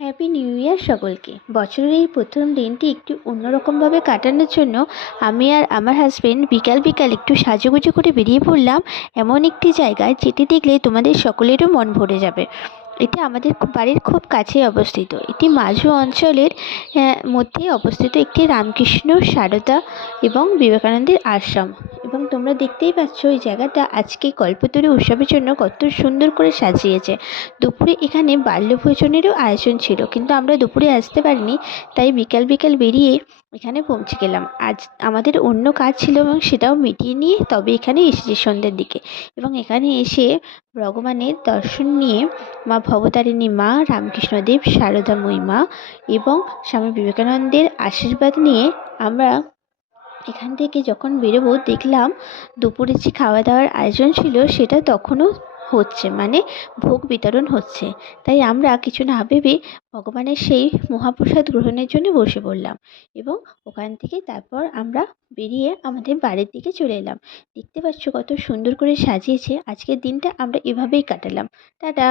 Happy new year সকলকে। বছরের এই প্রথম দিনটি একটু অন্যরকমভাবে কাটানোর জন্য আমি আর আমার হাজবেন্ড বিকাল বিকাল একটু সাজুগুজু করে বেরিয়ে পড়লাম এমন একটি জায়গায় যেটি দেখলে তোমাদের সকলেরও মন ভরে যাবে। এটা আমাদের বাড়ির খুব কাছে অবস্থিত। এটি মাঝু অঞ্চলের মধ্যে অবস্থিত একটি রামকৃষ্ণ, সারদা এবং বিবেকানন্দের আশ্রম। এবং তোমরা দেখতেই পাচ্ছ এই জায়গাটা আজকে কল্পতরু উৎসবের জন্য কত সুন্দর করে সাজিয়েছে। দুপুরে এখানে বাল্যভোজনেরও আয়োজন ছিল, কিন্তু আমরা দুপুরে আসতে পারিনি, তাই বিকাল বিকাল বেরিয়ে এখানে পৌঁছে গেলাম। আজ আমাদের অন্য কাজ ছিল এবং সেটাও মিটিয়ে নিয়ে তবে এখানে এসেছি সন্ধ্যের দিকে। এবং এখানে এসে ভগবানের দর্শন নিয়ে মা ভবতারিণী মা, রামকৃষ্ণদেব, সারদাময়ী মা এবং স্বামী বিবেকানন্দের আশীর্বাদ নিয়ে আমরা এখান থেকে যখন বেরোবো দেখলাম দুপুরে যে খাওয়া দাওয়ার আয়োজন ছিল সেটা তখনও হচ্ছে, মানে ভোগ বিতরণ হচ্ছে। তাই আমরা কিছু না ভেবে ভগবানের সেই মহাপ্রসাদ গ্রহণের জন্য বসে পড়লাম এবং ওখান থেকে তারপর আমরা বেরিয়ে আমাদের বাড়ির দিকে চলে এলাম। দেখতে পাচ্ছ কত সুন্দর করে সাজিয়েছে। আজকের দিনটা আমরা এভাবেই কাটালাম। টাটা।